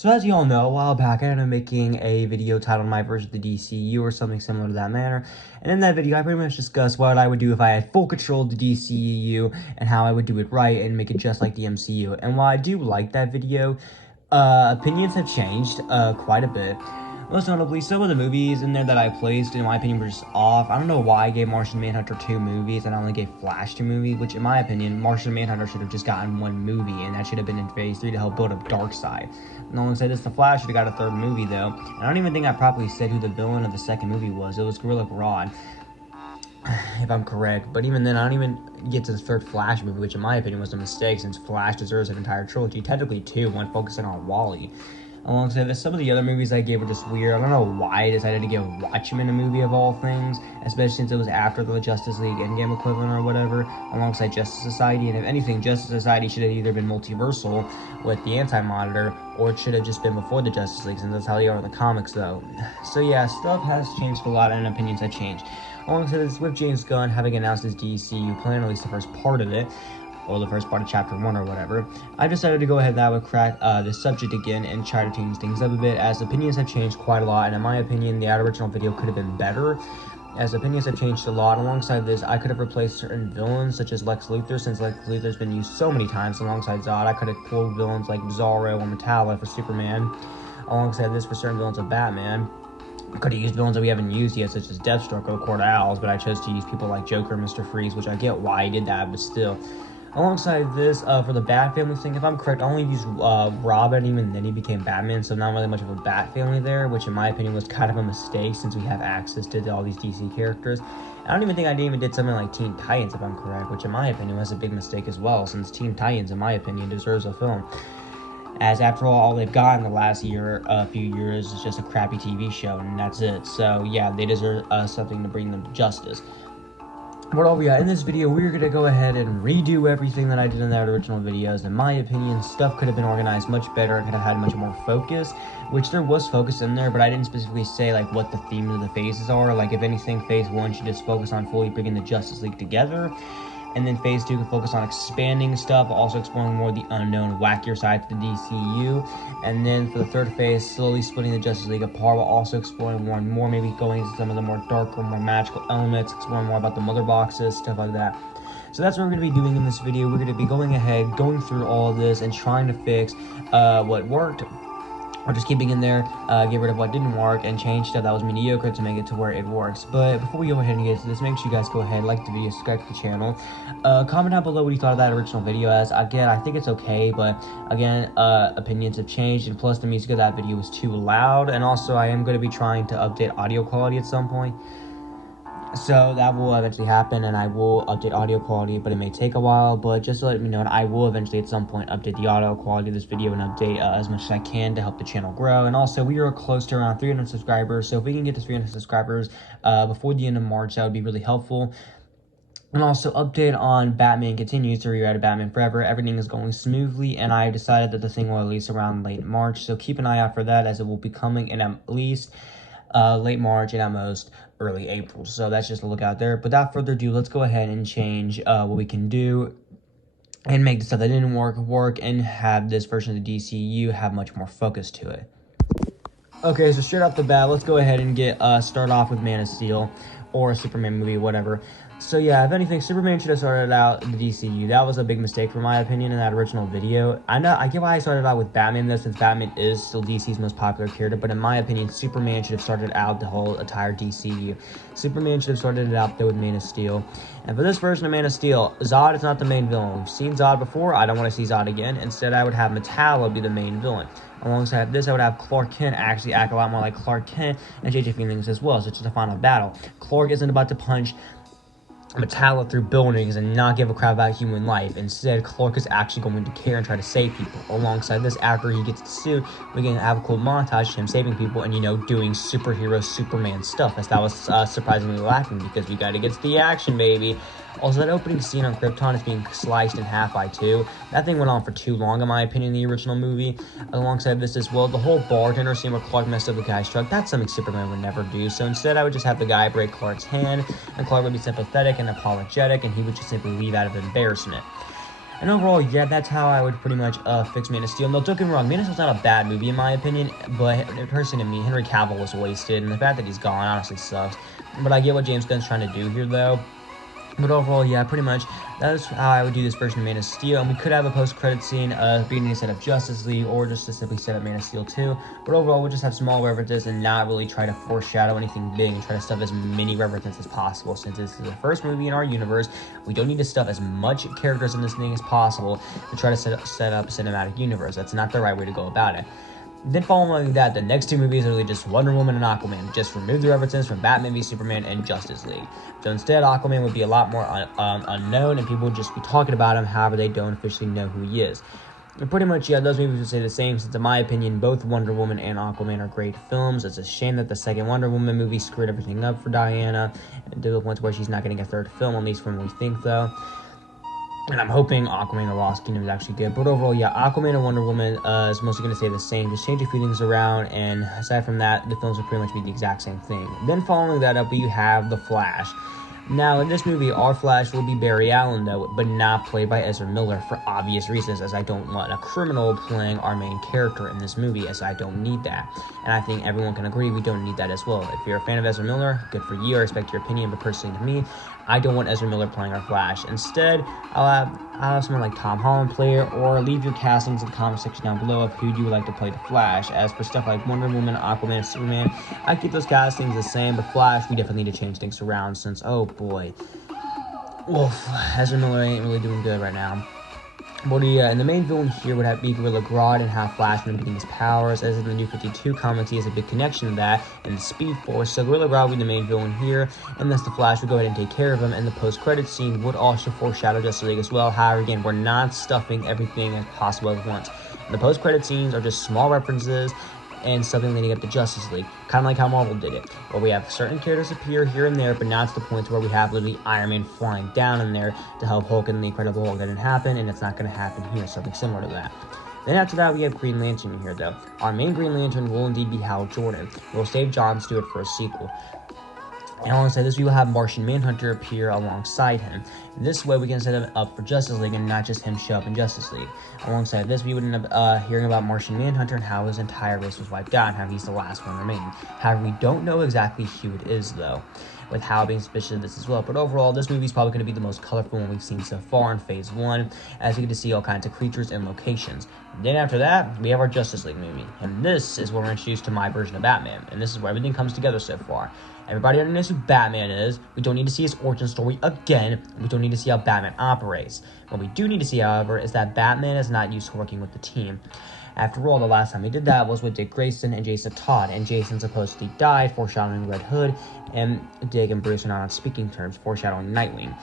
So as you all know, a while back I ended up making a video titled My Version of the DCEU or something similar to that manner. And in that video I pretty much discussed what I would do if I had full control of the DCEU and how I would do it right and make it just like the MCU. And while I do like that video, opinions have changed quite a bit. Most notably, some of the movies in there that I placed, in my opinion, were just off. I don't know why I gave Martian Manhunter 2 movies and I only gave Flash 2 movies, which in my opinion, Martian Manhunter should have just gotten 1 movie, and that should have been in Phase 3 to help build up Darkseid. No one said this, the Flash should have got a 3rd movie, though. And I don't even think I properly said who the villain of the 2nd movie was. It was Gorilla Grodd, if I'm correct. But even then, I don't even get to the 3rd Flash movie, which in my opinion was a mistake, since Flash deserves an entire trilogy. Technically 2, one focusing on Wally. Alongside this, some of the other movies I gave were just weird. I don't know why I decided to give Watchmen a movie of all things, especially since it was after the Justice League Endgame equivalent or whatever, alongside Justice Society. And if anything, Justice Society should have either been multiversal with the Anti-Monitor, or it should have just been before the Justice League, since that's how they are in the comics, though. So yeah, stuff has changed a lot, and opinions have changed. Alongside this, with James Gunn having announced his DCU plan, at least the first part of it, or the first part of chapter 1 or whatever, I decided to go ahead and I would crack this subject again and try to change things up a bit, as opinions have changed quite a lot, and in my opinion, the original video could have been better, as opinions have changed a lot. Alongside this, I could have replaced certain villains, such as Lex Luthor, since Lex Luthor's been used so many times alongside Zod. I could have pulled villains like Bizarro or Metallo for Superman, alongside this for certain villains of Batman. I could have used villains that we haven't used yet, such as Deathstroke or Court Owls, but I chose to use people like Joker and Mr. Freeze, which I get why he did that, but still. Alongside this, for the Bat Family thing, if I'm correct, I only used Robin, even then he became Batman, so not really much of a Bat Family there, which in my opinion was kind of a mistake, since we have access to all these DC characters. I don't even think I even did something like Teen Titans, if I'm correct, which in my opinion was a big mistake as well, since Teen Titans, in my opinion, deserves a film. As after all they've got in the last few years is just a crappy TV show, and that's it. So yeah, they deserve something to bring them to justice. What are we at? In this video, we're going to go ahead and redo everything that I did in that original videos. In my opinion, stuff could have been organized much better. I could have had much more focus, which there was focus in there, but I didn't specifically say like what the themes of the phases are. Like if anything, phase 1 should just focus on fully bringing the Justice League together. And then phase 2 can focus on expanding stuff, also exploring more of the unknown, wackier side to the DCU. And then for the 3rd phase, slowly splitting the Justice League apart, while also exploring more and more, maybe going into some of the more darker, more magical elements, exploring more about the mother boxes, stuff like that. So that's what we're going to be doing in this video. We're going to be going ahead, going through all of this, and trying to fix what worked, or just keeping in there, get rid of what didn't work, and change stuff that was mediocre to make it to where it works. But before we go ahead and get into this, make sure you guys go ahead, like the video, subscribe to the channel. Comment down below what you thought of that original video, as again, I think it's okay, but again, opinions have changed, and plus the music of that video was too loud, and also I am going to be trying to update audio quality at some point. So that will eventually happen, and I will update audio quality, but it may take a while. But just to let me know, I will eventually at some point update the audio quality of this video and update as much as I can to help the channel grow. And also, we are close to around 300 subscribers, so if we can get to 300 subscribers before the end of March, that would be really helpful. And also, update on Batman Continues to rewrite Batman Forever. Everything is going smoothly, and I decided that the thing will release around late March, so keep an eye out for that, as it will be coming in at least late March and at most early April. So that's just a look out there. But without further ado, let's go ahead and change what we can do and make the stuff that didn't work, and have this version of the DCU have much more focus to it. Okay, so straight off the bat, let's go ahead and start off with Man of Steel, or a Superman movie, whatever. So yeah, if anything, Superman should have started out the DCU. That was a big mistake, for my opinion, in that original video. I get why I started out with Batman, though, since Batman is still DC's most popular character, but in my opinion, Superman should have started out the whole entire DCU. Superman should have started it out, though, with Man of Steel. And for this version of Man of Steel, Zod is not the main villain. We've seen Zod before. I don't want to see Zod again. Instead, I would have Metallo be the main villain. Alongside this, I would have Clark Kent actually act a lot more like Clark Kent and JJ Phoenix as well, such as the final battle. Clark isn't about to punch Metallo through buildings and not give a crap about human life. Instead, Clark is actually going to care and try to save people. Alongside this, after he gets the suit, we can have a cool montage of him saving people and, doing superhero Superman stuff, as that was surprisingly lacking, because we got to get to the action, baby. Also, that opening scene on Krypton is being sliced in half by 2. That thing went on for too long, in my opinion, in the original movie. Alongside this as well, the whole bartender scene where Clark messed up the guy's truck, that's something Superman would never do. So instead, I would just have the guy break Clark's hand, and Clark would be sympathetic and apologetic, and he would just simply leave out of embarrassment. And overall, yeah, that's how I would pretty much fix Man of Steel. No, don't get me wrong, Man of Steel's not a bad movie in my opinion, but personally to me, Henry Cavill was wasted, and the fact that he's gone honestly sucks. But I get what James Gunn's trying to do here, though. But overall, yeah, pretty much that is how I would do this version of Man of Steel. And we could have a post-credit scene being a set up Justice League, or just to simply set up Man of Steel 2. But overall, we'll just have small references and not really try to foreshadow anything big, and try to stuff as many references as possible. Since this is the first movie in our universe, we don't need to stuff as much characters in this thing as possible to try to set up a cinematic universe. That's not the right way to go about it. Then following that, the next two movies are really just Wonder Woman and Aquaman. Just remove the references from Batman v Superman and Justice League. So instead, Aquaman would be a lot more unknown, and people would just be talking about him, however they don't officially know who he is. And pretty much, yeah, those movies would say the same, since in my opinion, both Wonder Woman and Aquaman are great films. It's a shame that the second Wonder Woman movie screwed everything up for Diana, to the point where she's not getting a third film, at least from what we think, though. And I'm hoping Aquaman The Lost Kingdom is actually good. But overall, yeah, Aquaman and Wonder Woman is mostly going to stay the same. Just change a few things around. And aside from that, the films will pretty much be the exact same thing. Then following that up, you have The Flash. Now, in this movie, our Flash will be Barry Allen, though, but not played by Ezra Miller for obvious reasons, as I don't want a criminal playing our main character in this movie, as I don't need that. And I think everyone can agree we don't need that as well. If you're a fan of Ezra Miller, good for you. I respect your opinion, but personally to me, I don't want Ezra Miller playing our Flash. Instead, I'll have someone like Tom Holland play it, or leave your castings in the comment section down below of who you would like to play the Flash. As for stuff like Wonder Woman, Aquaman, and Superman, I keep those castings the same, but Flash, we definitely need to change things around since, oh boy, oof, Ezra Miller ain't really doing good right now. But yeah, and the main villain here would be Gorilla Grodd, and how Flash would be getting his powers, as in the New 52 comics, he has a big connection to that, and the Speed Force. So Gorilla Grodd would be the main villain here, and thus the Flash would go ahead and take care of him, and the post-credit scene would also foreshadow Justice League as well. However, again, we're not stuffing everything as possible at once. The post-credit scenes are just small references and something leading up to Justice League, kind of like how Marvel did it, where we have certain characters appear here and there, but not to the point where we have literally Iron Man flying down in there to help Hulk and the Incredible Hulk. That didn't happen, and it's not going to happen here, something similar to that. Then after that, we have Green Lantern in here, though. Our main Green Lantern will indeed be Hal Jordan. We'll save John Stewart for a sequel. And alongside this, we will have Martian Manhunter appear alongside him. This way, we can set him up for Justice League and not just him show up in Justice League. Alongside this, we would end up hearing about Martian Manhunter and how his entire race was wiped out and how he's the last one remaining. However, we don't know exactly who it is, though, with Hal being suspicious of this as well. But overall, this movie is probably going to be the most colorful one we've seen so far in Phase 1, as we get to see all kinds of creatures and locations. And then after that, we have our Justice League movie. And this is where we're introduced to my version of Batman. And this is where everything comes together so far. Everybody already knows who Batman is. We don't need to see his origin story again. We don't need to see how Batman operates. What we do need to see, however, is that Batman is not used to working with the team. After all, the last time we did that was with Dick Grayson and Jason Todd, and Jason supposedly died, foreshadowing Red Hood, and Dick and Bruce are not on speaking terms, foreshadowing Nightwing.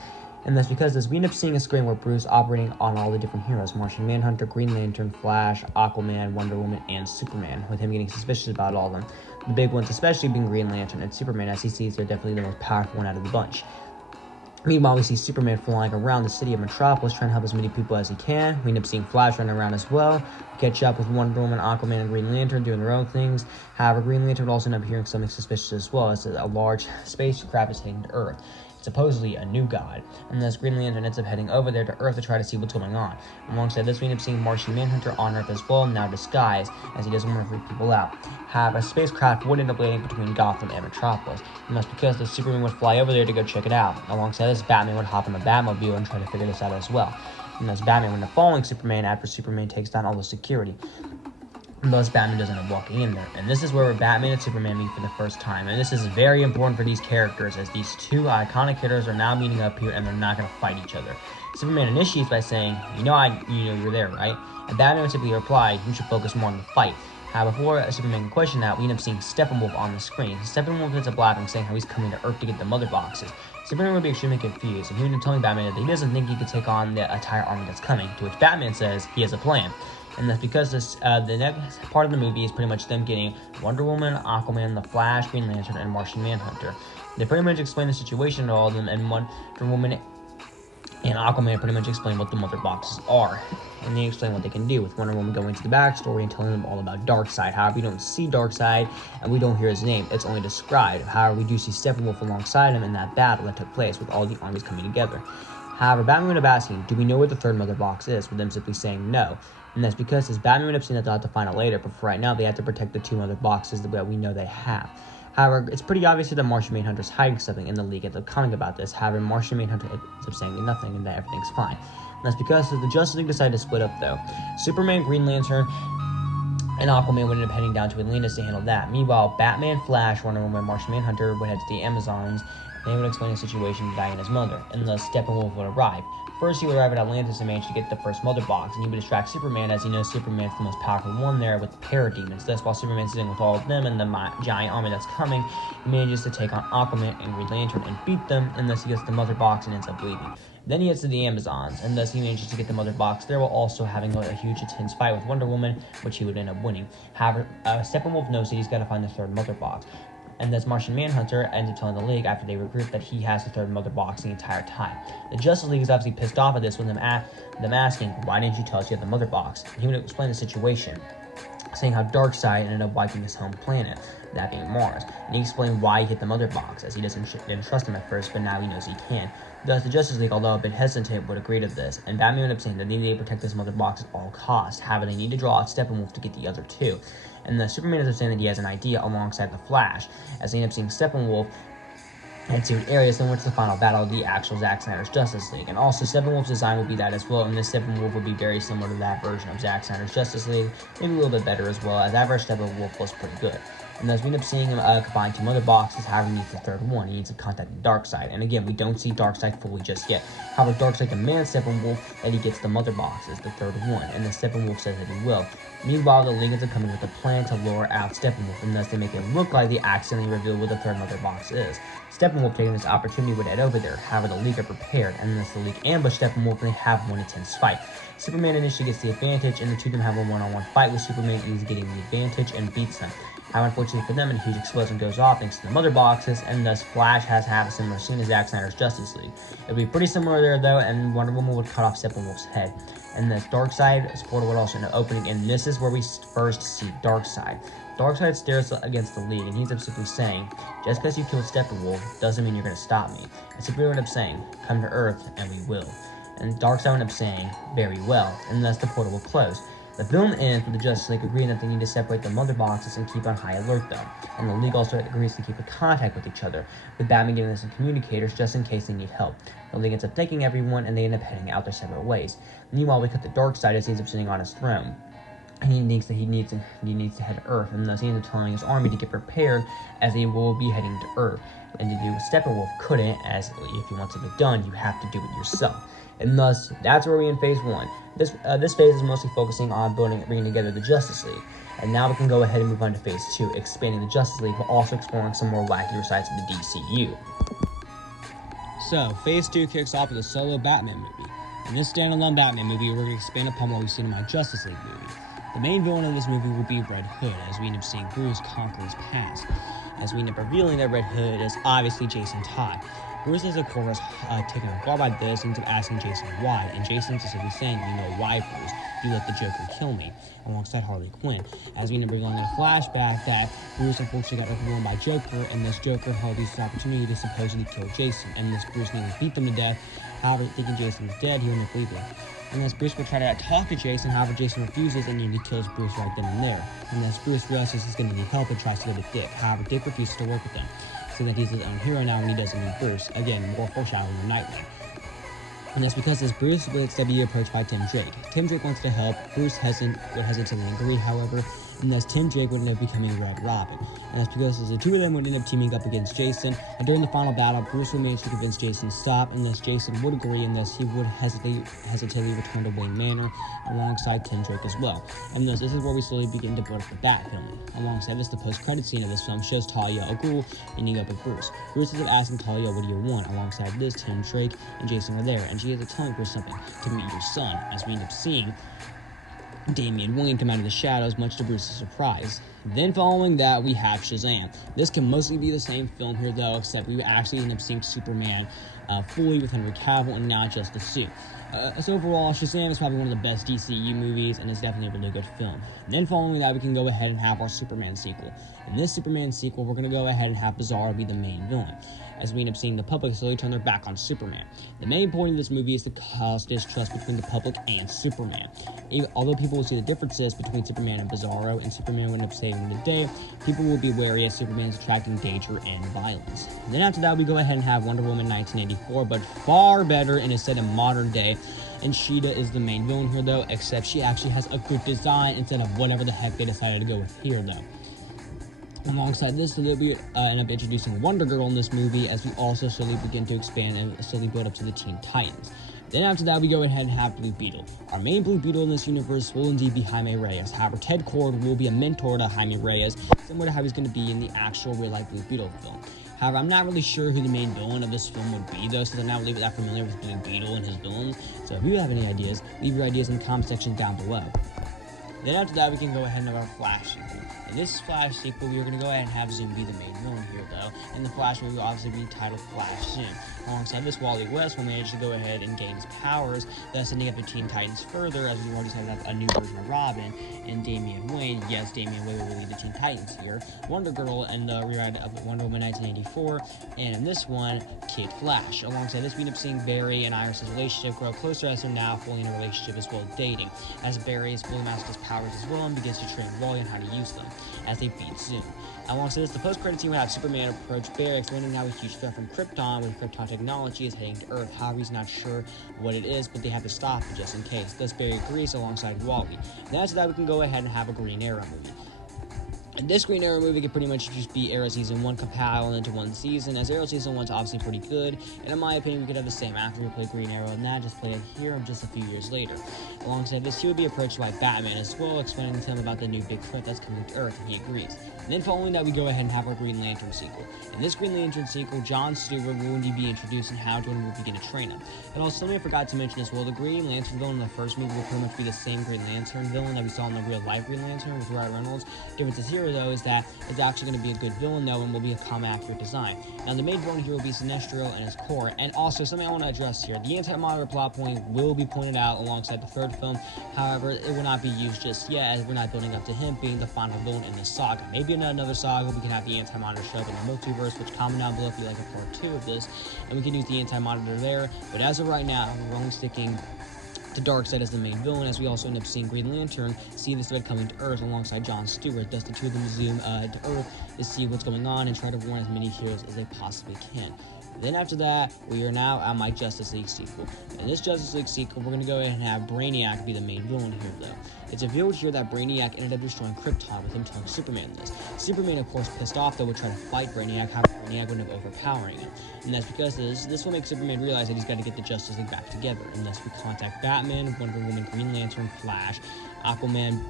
And that's because we end up seeing a screen where Bruce operating on all the different heroes: Martian Manhunter, Green Lantern, Flash, Aquaman, Wonder Woman, and Superman, with him getting suspicious about all of them. The big ones especially being Green Lantern and Superman, as he sees they're definitely the most powerful one out of the bunch. Meanwhile, we see Superman flying around the city of Metropolis trying to help as many people as he can. We end up seeing Flash running around as well. Catch up with Wonder Woman, Aquaman, and Green Lantern doing their own things. However, Green Lantern would also end up hearing something suspicious as well, as a large spacecraft is heading to Earth. Supposedly a new god, and thus Green Lantern ends up heading over there to Earth to try to see what's going on. Alongside this, we end up seeing Martian Manhunter on Earth as well, now disguised, as he doesn't want to freak people out. However, a spacecraft would end up landing between Gotham and Metropolis, and that's because the Superman would fly over there to go check it out. Alongside this, Batman would hop on the Batmobile and try to figure this out as well. And thus Batman would end up following Superman after Superman takes down all the security. And thus Batman doesn't end up walking in there. And this is where Batman and Superman meet for the first time. And this is very important for these characters, as these two iconic characters are now meeting up here and they're not going to fight each other. Superman initiates by saying, you know you're there, right? And Batman would simply reply, you should focus more on the fight. Before Superman can question that, we end up seeing Steppenwolf on the screen. Steppenwolf ends up laughing, saying how he's coming to Earth to get the mother boxes. Superman would be extremely confused, and he would end up telling Batman that he doesn't think he could take on the entire army that's coming, to which Batman says he has a plan. And that's because the next part of the movie is pretty much them getting Wonder Woman, Aquaman, the Flash, Green Lantern, and Martian Manhunter. They pretty much explain the situation to all of them, and Wonder Woman and Aquaman pretty much explain what the mother boxes are. And they explain what they can do, with Wonder Woman going into the backstory and telling them all about Darkseid. However, we don't see Darkseid, and we don't hear his name. It's only described. However, we do see Steppenwolf alongside him in that battle that took place with all the armies coming together. However, Batman would end up asking, do we know where the third mother box is, with them simply saying no. And that's because as Batman would end up saying that they'll have to find it later, but for right now they have to protect the two mother boxes that we know they have. However, it's pretty obvious that Martian Manhunter is hiding something, and the League ends up coming about this. However, Martian Manhunter ends up saying nothing and that everything's fine. And that's because the Justice League decided to split up though. Superman, Green Lantern, and Aquaman would end up heading down to Atlantis to handle that. Meanwhile, Batman, Flash, Wonder Woman, and Martian Manhunter would head to the Amazons, and they would explain the situation to Diana's mother, and thus Steppenwolf would arrive. First, he would arrive at Atlantis and manage to get the first mother box, and he would distract Superman, as he knows Superman's the most powerful one there with the parademons. Thus, while Superman's sitting with all of them and the giant army that's coming, he manages to take on Aquaman and Green Lantern and beat them, and thus he gets the mother box and ends up leaving. Then he gets to the Amazons, and thus he manages to get the mother box there, while also having a huge intense fight with Wonder Woman, which he would end up winning. However, Steppenwolf knows that he's got to find the third mother box, and thus Martian Manhunter ends up telling the League after they regroup that he has the third mother box the entire time. The Justice League is obviously pissed off at this, with them asking, why didn't you tell us you had the mother box? And he would explain the situation, saying how Darkseid ended up wiping his home planet, that being Mars. And he explained why he hit the mother box, as he didn't trust him at first, but now he knows he can. Thus, the Justice League, although a bit hesitant, would agree to this, and Batman ended up saying that they need to protect this mother box at all costs. However, they need to draw out Steppenwolf to get the other two. And the Superman ends up saying that he has an idea alongside the Flash, as they end up seeing Steppenwolf and see what areas then went to the final battle of the actual Zack Snyder's Justice League. And also, Steppenwolf's design would be that as well, and this Steppenwolf would be very similar to that version of Zack Snyder's Justice League, maybe a little bit better as well, as that version of Steppenwolf was pretty good. And thus we end up seeing him combine two mother boxes. However, he needs the third one. He needs to contact Darkseid. And again, we don't see Darkseid fully just yet. However, Darkseid demands Steppenwolf that he gets the mother boxes, the third one, and then Steppenwolf says that he will. Meanwhile, the League ends up coming with a plan to lure out Steppenwolf, and thus they make it look like they accidentally reveal what the third mother box is. Steppenwolf, taking this opportunity, would head over there. However, the League are prepared, and thus the League ambush Steppenwolf, and they have one intense fight. Superman initially gets the advantage, and the two of them have a one-on-one fight, with Superman easily getting the advantage and beats them. However, unfortunately for them, a huge explosion goes off thanks to the mother boxes, and thus Flash has to have a similar scene as Zack Snyder's Justice League. It would be pretty similar there, though, and Wonder Woman would cut off Steppenwolf's head. And the Darkseid's portal would also end up opening, and this is where we first see Darkseid. Darkseid stares against the League, and he's simply saying, just because you killed Steppenwolf doesn't mean you're going to stop me. And simply would end up saying, come to Earth, and we will. And Darkseid would end up saying, very well, and thus the portal will close. The film ends with the Justice League agreeing that they need to separate the mother boxes and keep on high alert though, and the League also agrees to keep in contact with each other, with Batman giving them some communicators just in case they need help. The League ends up taking everyone, and they end up heading out their separate ways. Meanwhile, we cut the Darkseid as he ends up sitting on his throne. And he needs to head to Earth, and thus he ends up telling his army to get prepared, as they will be heading to Earth. And to do what Steppenwolf couldn't, as if you want something done, you have to do it yourself. And thus, that's where we end Phase 1. This phase is mostly focusing on bringing together the Justice League. And now we can go ahead and move on to Phase 2, expanding the Justice League, while also exploring some more wackier sides of the DCEU. So, Phase 2 kicks off with a solo Batman movie. In this standalone Batman movie, we're going to expand upon what we've seen in my Justice League movie. The main villain of this movie will be Red Hood, as we end up seeing Bruce conquer his past. As we end up revealing that Red Hood is obviously Jason Todd. Bruce is, of course, taken aback by this and asking Jason why, and Jason is simply saying, you know why, Bruce? You let the Joker kill me, alongside Harley Quinn. As we end up revealing in a flashback that Bruce unfortunately got overwhelmed by Joker, and this Joker held this opportunity to supposedly kill Jason, and this Bruce nearly beat them to death. However, thinking Jason is dead, he will not believe him. And thus Bruce will try to talk to Jason, however Jason refuses and nearly kills Bruce right then and there. And thus Bruce realizes he's going to need help and tries to go to Dick. However, Dick refuses to work with him, so that he's his own hero now when he doesn't need Bruce. Again, more foreshadowing than Nightwing. And that's because as Bruce gets to be approached by Tim Drake. Tim Drake wants to help. Bruce would hesitantly agree, however, and thus Tim Drake would end up becoming Red Robin. And that's because the two of them would end up teaming up against Jason, and during the final battle, Bruce would manage to convince Jason to stop, and thus Jason would agree, and thus he would hesitantly return to Wayne Manor alongside Tim Drake as well. And thus this is where we slowly begin to build up the Bat film. Alongside this, the post-credit scene of this film shows Talia al Ghul meeting up with Bruce. Bruce is asking Talia, what do you want? Alongside this, Tim Drake and Jason are there, and she is telling Bruce something, to meet your son, as we end up seeing Damian Wayne come out of the shadows, much to Bruce's surprise. Then following that, we have Shazam. This can mostly be the same film here, though, except we actually end up seeing Superman fully with Henry Cavill and not just the suit. So overall, Shazam is probably one of the best DCEU movies, and it's definitely a really good film. And then following that, we can go ahead and have our Superman sequel. In this Superman sequel, we're going to go ahead and have Bizarro be the main villain, as we end up seeing the public slowly turn their back on Superman. The main point of this movie is to cause distrust between the public and Superman. Although people will see the differences between Superman and Bizarro, and Superman will end up saving the day, people will be wary as Superman is attracting danger and violence. And then after that, we go ahead and have Wonder Woman 1984, but far better and is set in modern day. And Sheeta is the main villain here, though, except she actually has a good design instead of whatever the heck they decided to go with here, though. Alongside this, we end up introducing Wonder Girl in this movie, as we also slowly begin to expand and slowly build up to the Teen Titans. Then after that, we go ahead and have Blue Beetle. Our main Blue Beetle in this universe will indeed be Jaime Reyes. However, Ted Kord will be a mentor to Jaime Reyes, similar to how he's going to be in the actual real-life Blue Beetle film. However, I'm not really sure who the main villain of this film would be, though, since I'm not really that familiar with Blue Beetle and his villains. So if you have any ideas, leave your ideas in the comment section down below. Then after that, we can go ahead and have our Flash sequel. In this Flash sequel, we are going to go ahead and have Zoom be the main villain here, though. And the Flash movie will obviously be titled Flash Zoom. Alongside this, Wally West will manage to go ahead and gain his powers, thus sending up the Teen Titans further, as we've already said that a new version of Robin, and Damian Wayne. Yes, Damian Wayne will lead the Teen Titans here. Wonder Girl and the rewrite of Wonder Woman 1984, and in this one, Kid Flash. Alongside this, we end up seeing Barry and Iris' relationship grow closer, as they're now fully in a relationship as well as dating, as Barry is fully mastered his powers as well and begins to train Wally on how to use them, as they beat Zoom. Alongside this, the post-credit scene will have Superman approach Barry, explaining how a huge threat from Krypton with Krypton technology is heading to Earth. However, he's not sure what it is, but they have to stop it just in case. Thus, Barry agrees alongside Wally. And after that, we can go ahead and have a Green Arrow movie. And this Green Arrow movie could pretty much just be Arrow Season 1 compiled into one season, as Arrow Season 1 is obviously pretty good, and in my opinion, we could have the same actor who played Green Arrow, and that just play it here just a few years later. Alongside this, he would be approached by Batman as well, explaining to him about the new big threat that's coming to Earth, and he agrees. And then following that, we go ahead and have our Green Lantern sequel. In this Green Lantern sequel, John Stewart will indeed be introduced and how Jordan will begin to train him. And also, something I forgot to mention as well, the Green Lantern villain in the first movie will pretty much be the same Green Lantern villain that we saw in the real-life Green Lantern with Ryan Reynolds. Difference is here, though, is that it's actually going to be a good villain, though, and will be a comic-accurate design. Now, the main villain here will be Sinestro and his core. And also, something I want to address here, the anti-monitor plot point will be pointed out alongside the third film. However, it will not be used just yet, as we're not building up to him being the final villain in this saga. Maybe in another saga, we can have the anti-monitor show up in the multiverse, which comment down below if you like a part 2 of this, and we can use the anti-monitor there. But as of right now, we're only sticking to Darkseid as the main villain, as we also end up seeing Green Lantern see this threat coming to Earth alongside John Stewart. Thus, the two of them zoom to Earth to see what's going on and try to warn as many heroes as they possibly can. Then after that, we are now at my Justice League sequel. In this Justice League sequel, we're going to go ahead and have Brainiac be the main villain here, though. It's revealed here that Brainiac ended up destroying Krypton, with him telling Superman this. Superman, of course, pissed off, though, would try to fight Brainiac, however, Brainiac would end up overpowering him. And that's because this will make Superman realize that he's got to get the Justice League back together. And thus, we contact Batman, Wonder Woman, Green Lantern, Flash, Aquaman,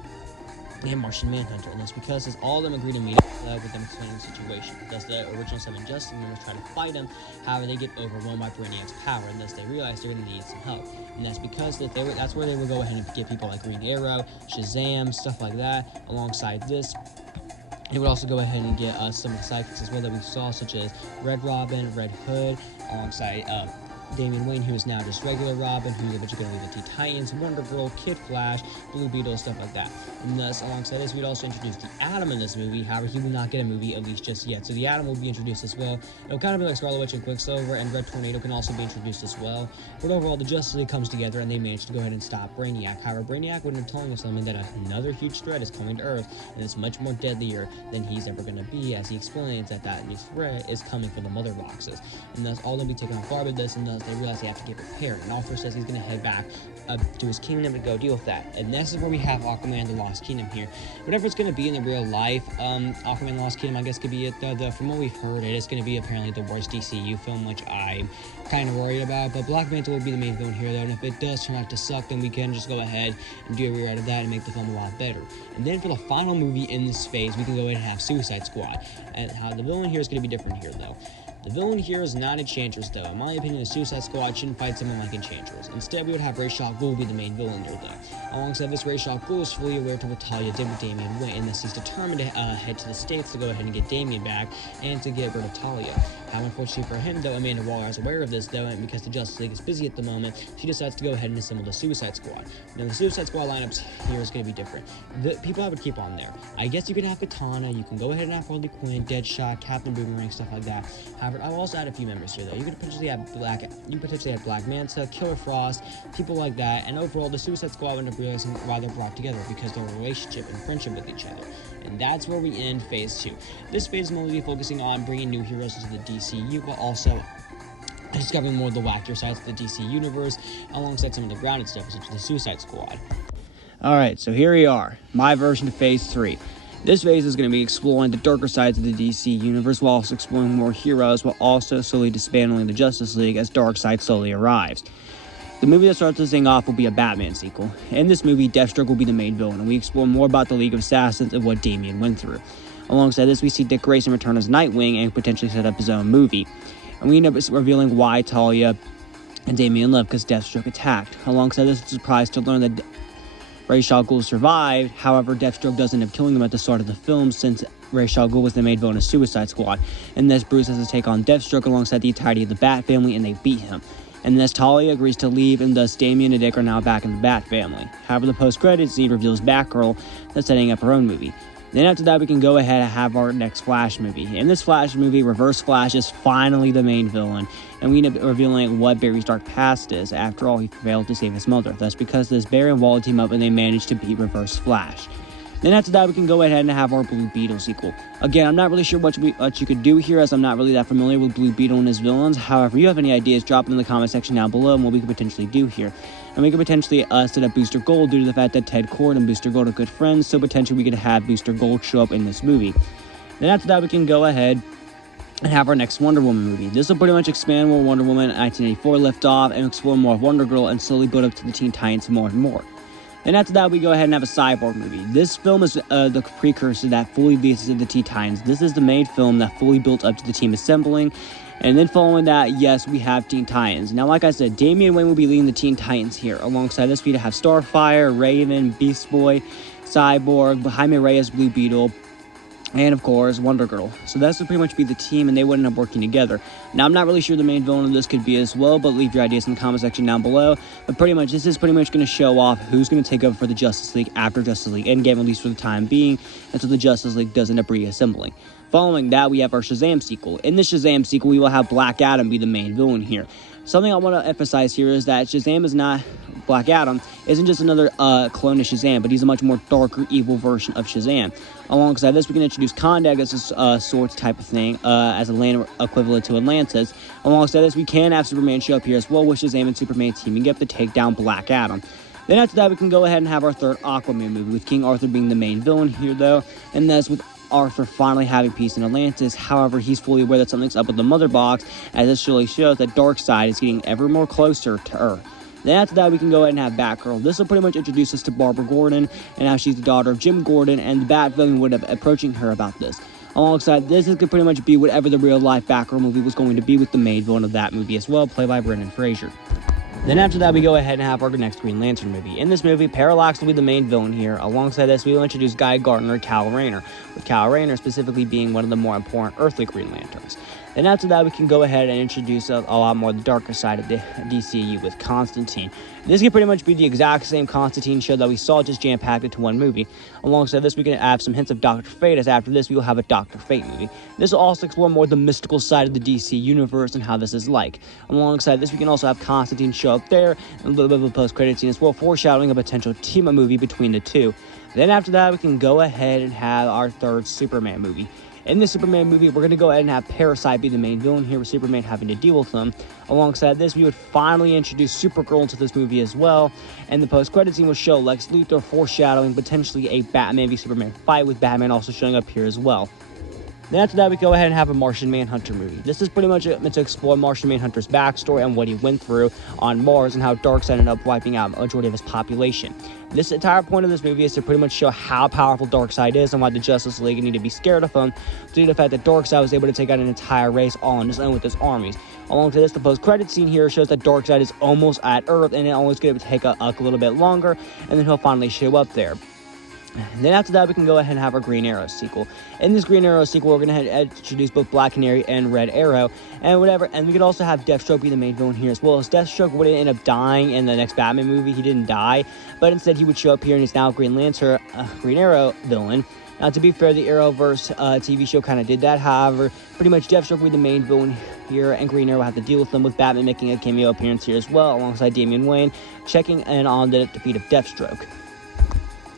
and Martian Manhunter, and that's because all of them agree to meet up with them explaining the situation. Thus, the original 7 Justice members try to fight him, however, they get overwhelmed by Brainiac's power, and thus they realize they're going to need some help. And that's because that's where they will go ahead and get people like Green Arrow, Shazam, stuff like that. Alongside this, they would also go ahead and get some of the sidekicks as well that we saw, such as Red Robin, Red Hood, alongside Damian Wayne, who is now just regular Robin, who's eventually going to lead the Teen Titans, Wonder Girl, Kid Flash, Blue Beetle, stuff like that. And thus, alongside this, we'd also introduce the Atom in this movie. However, he will not get a movie, at least just yet. So the Atom will be introduced as well. It'll kind of be like Scarlet Witch and Quicksilver, and Red Tornado can also be introduced as well. But overall, the Justice League comes together, and they manage to go ahead and stop Brainiac. However, Brainiac would end up telling us something that another huge threat is coming to Earth, and it's much more deadlier than he's ever going to be, as he explains that new threat is coming from the Mother Boxes. And thus, all of them be taken off guard with this, and thus they realize they have to get prepared. And Alfred says he's going to head back to his kingdom to go deal with that. And this is where we have Aquaman the Lost Kingdom here. Whatever it's going to be in the real life, Aquaman the Lost Kingdom, I guess, could be it, though. From what we've heard, it is going to be apparently the worst DCU film, which I'm kind of worried about. But Black Manta will be the main villain here, though, and if it does turn out to suck, then we can just go ahead and do a rewrite of that and make the film a lot better. And then for the final movie in this phase, we can go ahead and have Suicide Squad. And how the villain here is going to be different here, though. The villain here is not Enchantress, though. In my opinion, the Suicide Squad shouldn't fight someone like Enchantress. Instead, we would have Ra's al Ghul be the main villain here, though. Alongside this, Ra's al Ghul is fully aware to what Talia did with Damian Wayne, and thus he's determined to head to the States to go ahead and get Damian back and to get rid of Talia. How unfortunately for him, though, Amanda Waller is aware of this, though, and because the Justice League is busy at the moment, she decides to go ahead and assemble the Suicide Squad. Now, the Suicide Squad lineups here is going to be different. The people I would keep on there. I guess you could have Katana, you can go ahead and have Harley Quinn, Deadshot, Captain Boomerang, stuff like that. However, I will also add a few members here, though. You could potentially have Black Manta, Killer Frost, people like that, and overall, the Suicide Squad would end up realizing why they're brought together, because they're a relationship and friendship with each other. And that's where we end Phase 2. This phase will only be focusing on bringing new heroes into the DCEU, but also discovering more of the wackier sides of the DC universe, alongside some of the grounded stuff, such as the Suicide Squad. Alright, so here we are, my version of Phase 3. This phase is going to be exploring the darker sides of the DC universe, while also exploring more heroes, while also slowly disbanding the Justice League as Darkseid slowly arrives. The movie that starts this thing off will be a Batman sequel. In this movie, Deathstroke will be the main villain, and we explore more about the League of Assassins and what Damian went through. Alongside this, we see Dick Grayson return as Nightwing and potentially set up his own movie. And we end up revealing why Talia and Damian left, because Deathstroke attacked. Alongside this, it's a surprise to learn that Ra's al Ghul survived. However, Deathstroke does end up killing him at the start of the film, since Ra's al Ghul was the main villain of Suicide Squad. And thus, Bruce has to take on Deathstroke alongside the entirety of the Bat family, and they beat him. And thus, Talia agrees to leave, and thus Damian and Dick are now back in the Bat family. However, the post-credits scene reveals Batgirl that's setting up her own movie. Then after that, we can go ahead and have our next Flash movie. In this Flash movie, Reverse Flash is finally the main villain, and we end up revealing what Barry's dark past is. After all, he failed to save his mother. Thus, because this, Barry and Wally team up, and they manage to beat Reverse Flash. Then after that, we can go ahead and have our Blue Beetle sequel. Again, I'm not really sure what you could do here, as I'm not really that familiar with Blue Beetle and his villains. However, if you have any ideas, drop them in the comment section down below and what we could potentially do here. And we could potentially set up Booster Gold due to the fact that Ted Kord and Booster Gold are good friends, so potentially we could have Booster Gold show up in this movie. Then after that, we can go ahead and have our next Wonder Woman movie. This will pretty much expand where Wonder Woman 1984 left off and explore more of Wonder Girl and slowly build up to the Teen Titans more and more. And after that, we go ahead and have a Cyborg movie. This film is the precursor that fully leads to the Teen Titans. This is the main film that fully built up to the team assembling. And then following that, yes, we have Teen Titans. Now, like I said, Damian Wayne will be leading the Teen Titans here. Alongside this, we have Starfire, Raven, Beast Boy, Cyborg, Jaime Reyes, Blue Beetle, and of course, Wonder Girl. So that's would pretty much be the team, and they would end up working together. Now, I'm not really sure the main villain of this could be as well, but leave your ideas in the comment section down below. But pretty much, this is pretty much going to show off who's going to take over for the Justice League after Justice League Endgame, at least for the time being, until the Justice League does end up reassembling. Following that, we have our Shazam sequel. In the Shazam sequel, we will have Black Adam be the main villain here. Something I want to emphasize here is that Shazam is not... Black Adam isn't just another clone of Shazam, but he's a much more darker, evil version of Shazam. Alongside this, we can introduce Kondak as a swords type of thing, as a land equivalent to Atlantis. Alongside this, we can have Superman show up here as well, with Shazam and Superman teaming up to take down Black Adam. Then after that, we can go ahead and have our third Aquaman movie, with King Arthur being the main villain here, though, and that's with Arthur finally having peace in Atlantis. However, he's fully aware that something's up with the Mother Box, as this surely shows that Darkseid is getting ever more closer to Earth. Then after that, we can go ahead and have Batgirl. This will pretty much introduce us to Barbara Gordon, and how she's the daughter of Jim Gordon, and the Bat villain would have approaching her about this. Alongside this, it could pretty much be whatever the real-life Batgirl movie was going to be, with the main villain of that movie as well, played by Brendan Fraser. Then after that, we go ahead and have our next Green Lantern movie. In this movie, Parallax will be the main villain here. Alongside this, we will introduce Guy Gardner and Kal Rayner, with Kal Rayner specifically being one of the more important earthly Green Lanterns. Then after that, we can go ahead and introduce a lot more of the darker side of the DCEU with Constantine. This can pretty much be the exact same Constantine show that we saw, just jam-packed into one movie. Alongside this, we can have some hints of Dr. Fate, as after this, we will have a Dr. Fate movie. This will also explore more the mystical side of the DC universe and how this is like. Alongside this, we can also have Constantine show up there, and a little bit of a post-credit scene as well, foreshadowing a potential team-up movie between the two. Then after that, we can go ahead and have our third Superman movie. In this Superman movie, we're going to go ahead and have Parasite be the main villain here, with Superman having to deal with them. Alongside this, we would finally introduce Supergirl into this movie as well, and the post-credit scene will show Lex Luthor foreshadowing potentially a Batman v Superman fight, with Batman also showing up here as well. Then after that, we go ahead and have a Martian Manhunter movie. This is pretty much meant to explore Martian Manhunter's backstory and what he went through on Mars and how Darkseid ended up wiping out a majority of his population. This entire point of this movie is to pretty much show how powerful Darkseid is and why the Justice League need to be scared of him due to the fact that Darkseid was able to take out an entire race all on his own with his armies. Along to this, the post-credit scene here shows that Darkseid is almost at Earth and it always going to take a little bit longer, and then he'll finally show up there. And then after that, we can go ahead and have our Green Arrow sequel. In this Green Arrow sequel, we're going to introduce both Black Canary and Red Arrow and whatever. And we could also have Deathstroke be the main villain here as well. As Deathstroke wouldn't end up dying in the next Batman movie. He didn't die, but instead he would show up here and he's now Green Arrow villain. Now, to be fair, the Arrowverse TV show kind of did that. However, pretty much Deathstroke will be the main villain here, and Green Arrow will have to deal with them, with Batman making a cameo appearance here as well, alongside Damian Wayne, checking in on the defeat of Deathstroke.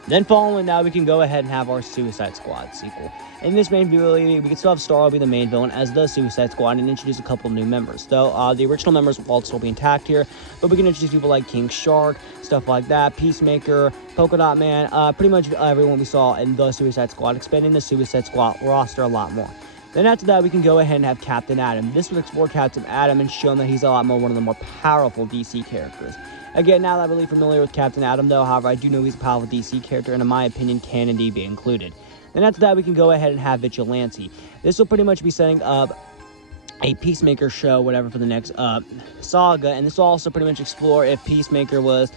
Then following that, we can go ahead and have our Suicide Squad sequel. In this main movie, we can still have Starro be the main villain as the Suicide Squad and introduce a couple of new members. Though the original members will all still be intact here, but we can introduce people like King Shark, stuff like that, Peacemaker, Polka Dot Man, pretty much everyone we saw in the Suicide Squad, expanding the Suicide Squad roster a lot more. Then after that, we can go ahead and have Captain Atom. This will explore Captain Atom and show that he's a lot more one of the more powerful DC characters. Again, not really familiar with Captain Atom though, however, I do know he's a powerful DC character and in my opinion can indeed be included. Then after that, we can go ahead and have Vigilante. This will pretty much be setting up a Peacemaker show, whatever, for the next saga, and this will also pretty much explore if Peacemaker was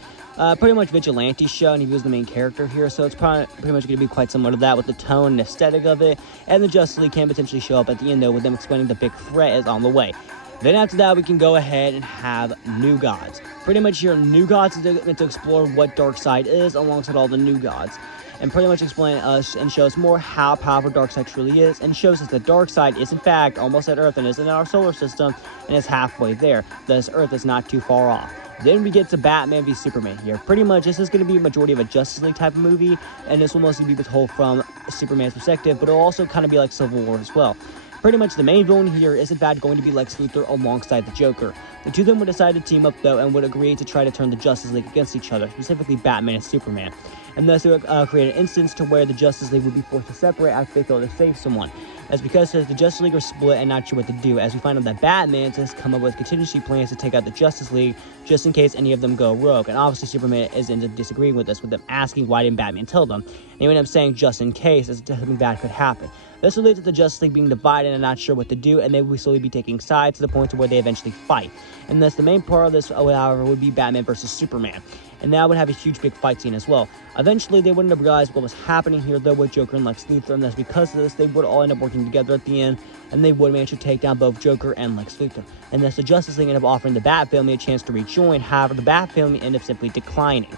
pretty much Vigilante's show and he was the main character here, so it's pretty much going to be quite similar to that with the tone and aesthetic of it, and the Justice League can potentially show up at the end though with them explaining the big threat is on the way. Then after that, we can go ahead and have New Gods. Pretty much here, New Gods is meant to explore what Darkseid is alongside all the New Gods, and pretty much explain us and show us more how powerful Darkseid truly is, and shows us that Darkseid is in fact almost at Earth and is in our solar system and is halfway there. Thus, Earth is not too far off. Then we get to Batman v Superman here. Pretty much, this is going to be a majority of a Justice League type of movie, and this will mostly be told from Superman's perspective, but it'll also kind of be like Civil War as well. Pretty much the main villain here is in fact going to be Lex Luthor alongside the Joker. The two of them would decide to team up though and would agree to try to turn the Justice League against each other, specifically Batman and Superman. And thus they would create an instance to where the Justice League would be forced to separate after they fail to save someone. That's because the Justice League are split and not sure what to do, as we find out that Batman has come up with contingency plans to take out the Justice League just in case any of them go rogue. And obviously Superman is ends up disagreeing with this, with them asking why didn't Batman tell them. And he ended up saying just in case, as something bad could happen. This will lead to the Justice League being divided and not sure what to do, and they will slowly be taking sides to the point to where they eventually fight. And thus the main part of this, however, would be Batman versus Superman. And that would have a huge big fight scene as well. Eventually, they wouldn't have realized what was happening here, though, with Joker and Lex Luthor, and thus because of this, they would all end up working together at the end, and they would manage to take down both Joker and Lex Luthor. And thus the Justice League ended up offering the Bat family a chance to rejoin. However, the Bat family ended up simply declining,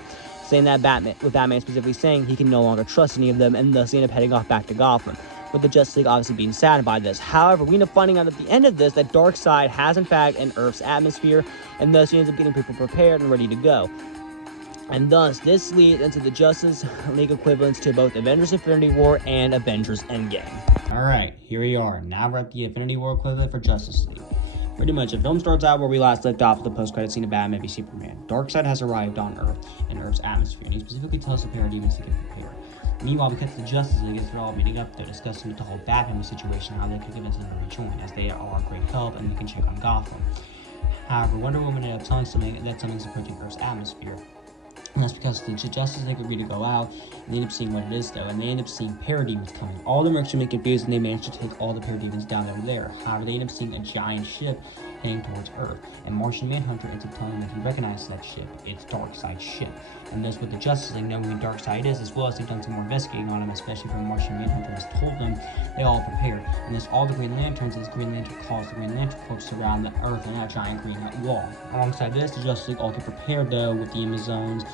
saying that Batman specifically saying he can no longer trust any of them, and thus they end up heading off back to Gotham, with the Justice League obviously being sad by this. However, we end up finding out at the end of this that Darkseid has in fact an Earth's atmosphere, and thus he ends up getting people prepared and ready to go. And thus, this leads into the Justice League equivalents to both Avengers Infinity War and Avengers Endgame. Alright, here we are. Now we're at the Infinity War equivalent for Justice League. Pretty much, the film starts out where we last left off with the post-credit scene of Batman v Superman. Darkseid has arrived on Earth, in Earth's atmosphere, and he specifically tells the parademons to get prepared. Meanwhile, we cut to the Justice League as they're all meeting up there, discussing the whole Batman situation, how they could convince them to rejoin, as they are a great help and they can check on Gotham. However, Wonder Woman ended up telling something's approaching Earth's atmosphere. And that's because the Justice League agreed to go out, and they end up seeing what it is though, and they end up seeing parademons coming. All of them are extremely confused, and they manage to take all the parademons down there. However, they end up seeing a giant ship heading towards Earth, and Martian Manhunter ends up telling them that he recognizes that ship. It's Darkseid's ship. And thus with the Justice League knowing who Darkseid is, as well as they've done some more investigating on him, especially from Martian Manhunter has told them, they all prepared. And thus all the Green Lanterns, as Green Lantern calls the Green Lantern Corps, surround the Earth in that giant green wall. Alongside this, the Justice League all get prepared though with the Amazones.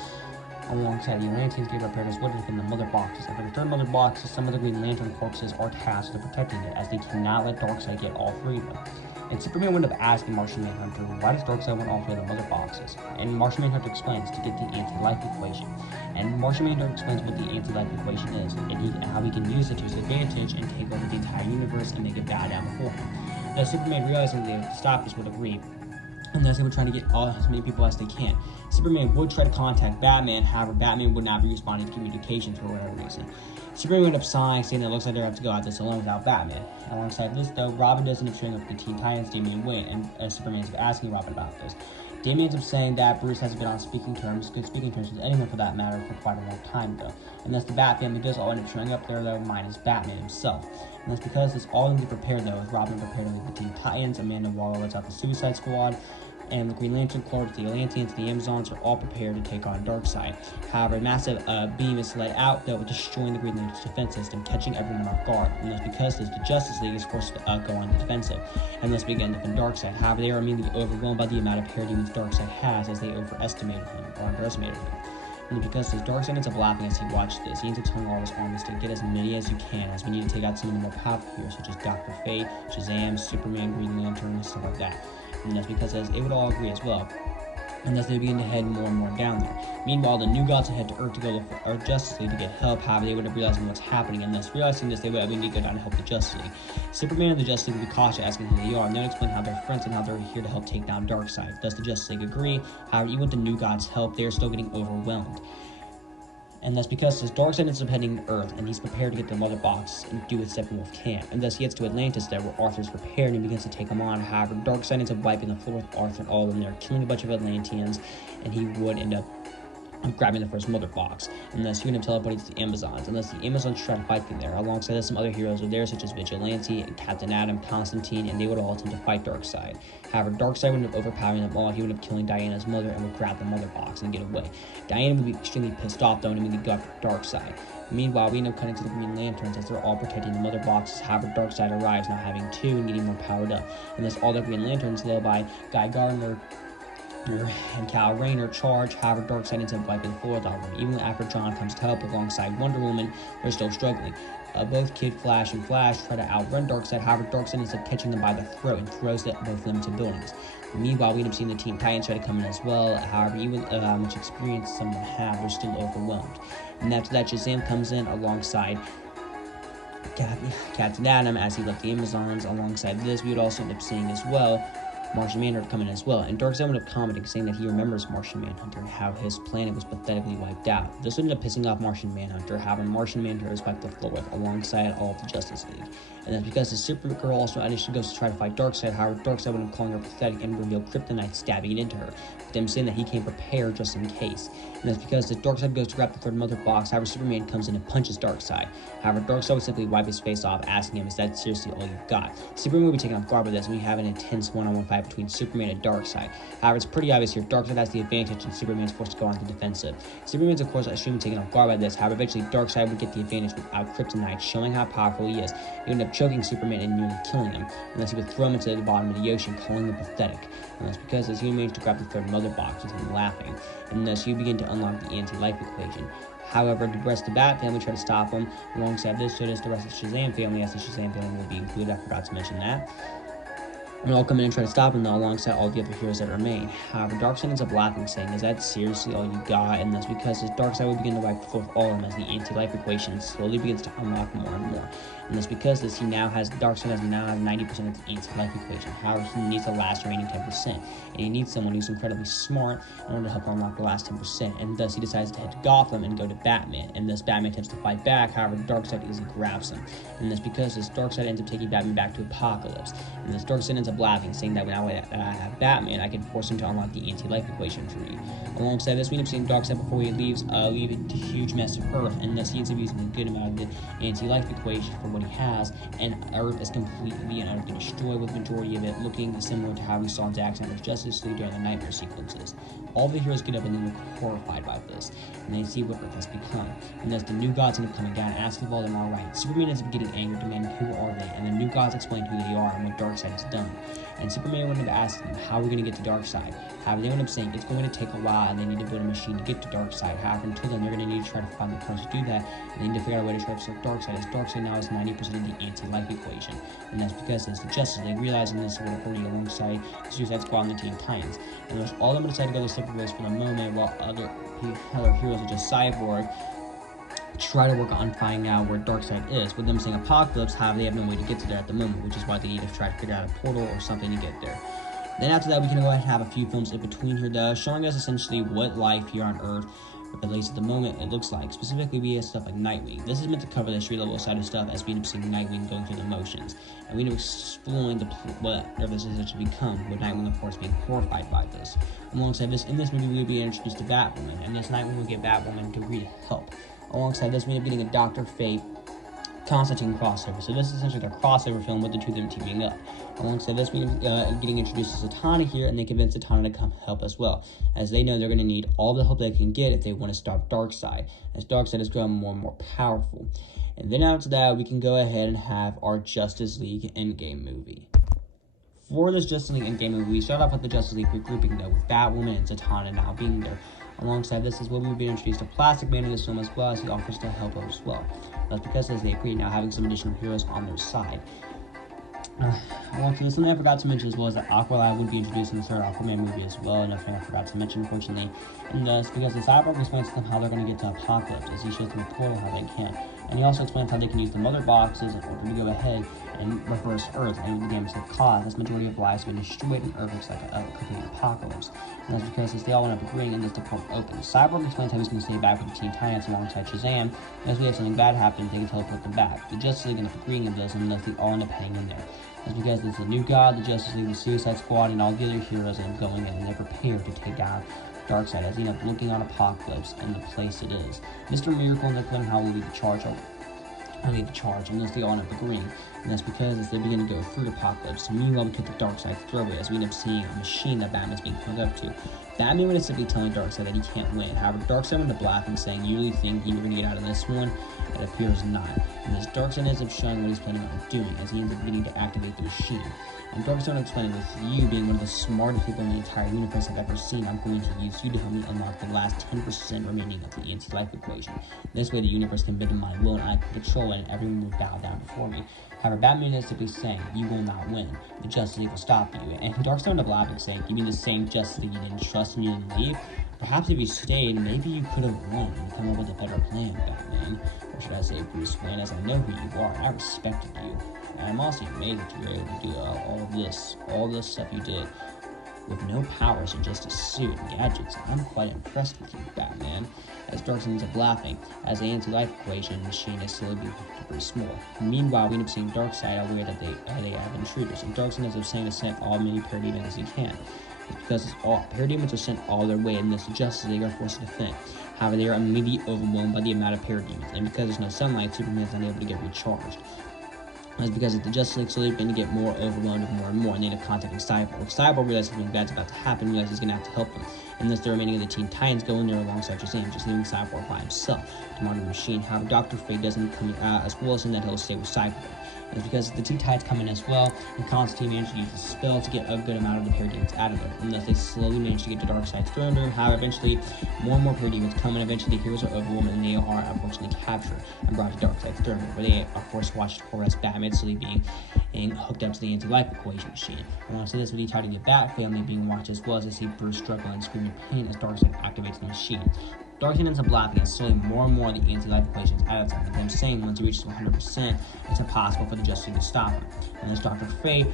Alongside the Atlanteans get prepared as what has been the mother boxes. After the third mother boxes, some of the Green Lantern corpses are tasked with protecting it, as they cannot let Darkseid get all three of them. And Superman would have asked Martian Manhunter, why does Darkseid want all three of the mother boxes? And Martian Manhunter explains, to get the anti-life equation. And Martian Manhunter explains what the anti-life equation is, and how he can use it to his advantage and take over the entire universe and make it bow down before him. Now Superman, realizing they have to stop this, would agree, and thus they were trying to get as many people as they can. Superman would try to contact Batman, however, Batman would not be responding to communications for whatever reason. Superman would end up sighing, saying that it looks like they're going to have to go at this alone without Batman. Alongside this, though, Robin does end up showing up with the Teen Titans, Damian Wayne, and Superman is asking Robin about this. Damian ends up saying that Bruce hasn't been on good speaking terms with anyone for that matter for quite a long time, though. And thus the Bat family does all end up showing up there, though, minus Batman himself. And that's because it's all to prepared, though, with Robin prepared to lead the Teen Titans, Amanda Waller lets out the Suicide Squad, and the Green Lantern, Clark, the Atlanteans, the Amazons are all prepared to take on Darkseid. However, a massive beam is let out that will destroying the Green Lantern's defense system, catching everyone off guard. And that's because the Justice League is forced to go on the defensive, and thus begin to defend Darkseid. However, they are immediately overwhelmed by the amount of parademons Darkseid has, as they overestimated him or underestimated him. And because his Darkseid ends up laughing as he watched this, he ends up telling all his armies to get as many as you can, as we need to take out some of the more powerful heroes such as Dr. Fate, Shazam, Superman, Green Lantern, and stuff like that. And that's because they would all agree as well. And as they begin to head more and more down there. Meanwhile, the new gods head to Earth to go look for our Justice League to get help. However, they would have realized what's happening, and thus realizing this, they would need to go down to help the Justice League. Superman and the Justice League would be cautious, asking who they are, and they'll explain how they're friends and how they're here to help take down Darkseid. Thus, the Justice League agree. However, even with the new gods' help, they are still getting overwhelmed. And that's because his Darkseid ends up heading to Earth, and he's prepared to get the Mother Box and do what Steppenwolf can. And thus he gets to Atlantis there, where Arthur's prepared and he begins to take him on. However, Darkseid ends up wiping the floor with Arthur and all of them there, killing a bunch of Atlanteans, and he would end up grabbing the first Mother Box, and thus he would end up teleporting to the Amazons, and thus the Amazons try to fight them there. Alongside some other heroes are there, such as Vigilante and Captain Atom, Constantine, and they would all attempt to fight Darkseid. However, Darkseid would end up overpowering them all, and he would end up killing Diana's mother and would grab the Mother Box and get away. Diana would be extremely pissed off, though, and immediately go after Darkseid. Meanwhile, we end up cutting to the Green Lanterns as they're all protecting the Mother Boxes. However, Darkseid arrives, now having two and getting more powered up, and thus all the Green Lanterns, led by Guy Gardner and Kal Rayner, charge. However, Darkseid ends up wiping the floor with all of them. Even after John comes to help alongside Wonder Woman, they're still struggling. Both Kid Flash and Flash try to outrun Darkseid. However, Darkseid ends up catching them by the throat and throws both of them to buildings. Meanwhile, we end up seeing the Teen Titans try to come in as well. However, even how much experience some of them have, they're still overwhelmed. And after that, Shazam comes in alongside Captain Atom as he left the Amazons. Alongside this, we would also end up seeing as well Martian Manhunter come in as well, and Darkseid would end up commenting, saying that he remembers Martian Manhunter and how his planet was pathetically wiped out. This would end up pissing off Martian Manhunter. However, Martian Manhunter is wiped the floor with alongside all of the Justice League. And that's because the Supergirl also initially goes to try to fight Darkseid. However, Darkseid would end up calling her pathetic and reveal kryptonite, stabbing it into her, with them saying that he came prepared just in case. And that's because the Darkseid goes to grab the third Mother Box. However, Superman comes in and punches Darkseid. However, Darkseid would simply wipe his face off, asking him, "Is that seriously all you've got?" Superman will be taken off guard by this, and we have an intense one-on-one fight between Superman and Darkseid. However, it's pretty obvious here Darkseid has the advantage, and Superman's forced to go on the defensive. Superman's, of course, extremely taken off guard by this. However, eventually Darkseid would get the advantage without kryptonite, showing how powerful he is. He would end up choking Superman and nearly killing him, unless he would throw him into the bottom of the ocean, calling him pathetic. And that's because as he managed to grab the third Mother Box with him laughing, and thus he would begin to unlock the anti-life equation. However, the rest of the Bat family try to stop him. Alongside this, so does the rest of the Shazam family, as the Shazam family will be included. I forgot to mention that. And all come in and try to stop him, though, alongside all the other heroes that remain. However, Darkseid ends up laughing, saying, "Is that seriously all you got?" And that's because his Darkseid will begin to wipe the floor with all of them as the anti-life equation slowly begins to unlock more and more. And that's because he now has Darkseid has 90% of the anti-life equation. However, he needs the last remaining 10%, and he needs someone who's incredibly smart in order to help unlock the last 10%. And thus he decides to head to Gotham and go to Batman. And thus Batman attempts to fight back. However, Darkseid easily grabs him. And that's because Darkseid ends up taking Batman back to Apocalypse. And this Darkseid ends up laughing, saying that now that I have Batman, I can force him to unlock the anti-life equation for me. Alongside this, we end up seeing Darkseid before he leaves, leave a huge mess of Earth, and thus he ends up using a good amount of the anti-life equation for what he has, and Earth is completely and utterly destroyed, with the majority of it looking similar to how we saw Zack Snyder's Justice League during the Nightmare sequences. All the heroes get up and they look horrified by this, and they see what Earth has become. And thus the new gods end up coming down, asking if all of them are right. Superman ends up getting angry, demanding who are they, and the new gods explain who they are and what Darkseid has done. And Superman would end up asking them, how are we going to get to Darkseid? However, they end up saying it's going to take a while and they need to build a machine to get to Darkseid. However, until then, they're going to need to try to find the person to do that, and they need to figure out a way to try to solve Darkseid, as Darkseid now has 90% of the anti-life equation. And that's because it's the Justice League, realizing this would have already alongside the Suicide Squad and the Teen Titans. And thus all of them decide to go their separate ways for the moment, while other heroes such as Cyborg try to work on finding out where Darkseid is, with them saying Apocalypse. However, they have no way to get to there at the moment, which is why they need to try to figure out a portal or something to get there. Then after that, we can go ahead and have a few films in between here, showing us essentially what life here on Earth at least at the moment it looks like. Specifically, we have stuff like Nightwing. This is meant to cover the street level side of stuff, as we end up seeing Nightwing going through the motions, and we end up exploring whatever this is to become, with Nightwing of course being horrified by this. Alongside this, in this movie we will be introduced to Batwoman, and this Nightwing will get Batwoman to agree to help. Alongside this, we end up getting a Dr. Fate Constantine crossover. So this is essentially their crossover film with the two of them teaming up. Alongside this, we're getting introduced to Zatanna here, and they convince Zatanna to come help as well, as they know they're going to need all the help they can get if they want to stop Darkseid, as Darkseid is growing more and more powerful. And then after that, we can go ahead and have our Justice League Endgame movie. For this Justice League Endgame movie, we start off with the Justice League regrouping though, with Batwoman and Zatanna now being there. Alongside this is where we'll be introduced to Plastic Man in this film, as well as he offers to help out as well. That's because as they agree, now having some additional heroes on their side. Alongside this, something I forgot to mention as well is that Aqualad would be introduced in the third Aquaman movie as well. Nothing I forgot to mention, unfortunately. And that's because the Cyborg explains to them how they're going to get to Apocalypse, as he shows them a portal how they can. And he also explains how they can use the mother boxes in order to go ahead and reverse Earth and the damage they cause, as majority of lives have been destroyed and Earth looks like a complete apocalypse. And that's because as they all went up agreeing, and this the portal opens. Cyborg explains how he's going to stay back with the Teen Titans alongside Shazam, and as we have something bad happen, they can teleport them back. The Justice League end up agreeing with this, and thus they all end up hanging in there. That's because there's the New God, the Justice League, the Suicide Squad, and all the other heroes end up going in, and they're prepared to take down Darkseid as they end up looking on Apocalypse and the place it is. Mr. Miracle ends up learning how will lead the charge unless they all end up agreeing, and that's because as they begin to go through Apocalypse. Meanwhile, we get the Darkseid throwaway as we end up seeing a machine that Batman's being hooked up to. Batman would simply telling Darkseid that he can't win. However, Darkseid went to laughing, saying, "You really think you were going to get out of this one?" It appears not. And as Darkseid ends up showing what he's planning on doing, as he ends up beginning to activate the machine. And Darkseid explaining, with you being one of the smartest people in the entire universe I've ever seen, I'm going to use you to help me unlock the last 10% remaining of the anti-life equation. This way the universe can bend in my will and I can control it, and everyone will bow down before me. However, Batman is simply saying, "You will not win. The Justice League will stop you." And Darkseid ended up laughing, saying, "You mean the same Justice League you didn't trust and you didn't leave? Perhaps if you stayed, maybe you could have won and come up with a better plan, Batman. Or should I say Bruce Wayne, as I know who you are, and I respected you. And I'm also amazed that you were able to do all this stuff you did with no powers and just a suit and gadgets. I'm quite impressed with you, Batman." As Darkseid ends up laughing, as the anti-life equation machine is slowly being Bruce more. Meanwhile, we end up seeing Darkseid aware that they have intruders, and Darkseid ends up saying to send all many parademons as he can. It's because all parademons are sent all their way, and this Justice League are forced to defend. However, they are immediately overwhelmed by the amount of parademons, and because there's no sunlight, Superman is unable to get recharged. That's because the Justice League slowly begin to get more overwhelmed with more and more, and they end up contacting Cyborg. Cyborg realizes something bad's about to happen, realizes he's going to have to help them. And thus the remaining of the Teen Titans go in there alongside Shazam, just leaving Cyborg by himself to monitor the machine. However, Dr. Fate doesn't come as well as in that he'll stay with Cyborg. And it's because the Teen Titans come in as well, and Constantine managed to use a spell to get a good amount of the parademons out of there. And thus they slowly manage to get to Darkseid's throne room. However, eventually more and more parademons come, and eventually the heroes are overwhelmed, and they are unfortunately captured and brought to Darkseid's throne room, where they of course watched as Batman slowly being hooked up to the anti-life equation machine. And also this with the entirety of the Bat family being watched, as well as they see Bruce struggle and scream in pain as Darkseid activates the machine. Darkseid ends up laughing as slowly more and more of the anti-life equations out of time, with him saying once he reaches 100%, it's impossible for the Justice League to stop him. And as Dr. Fate,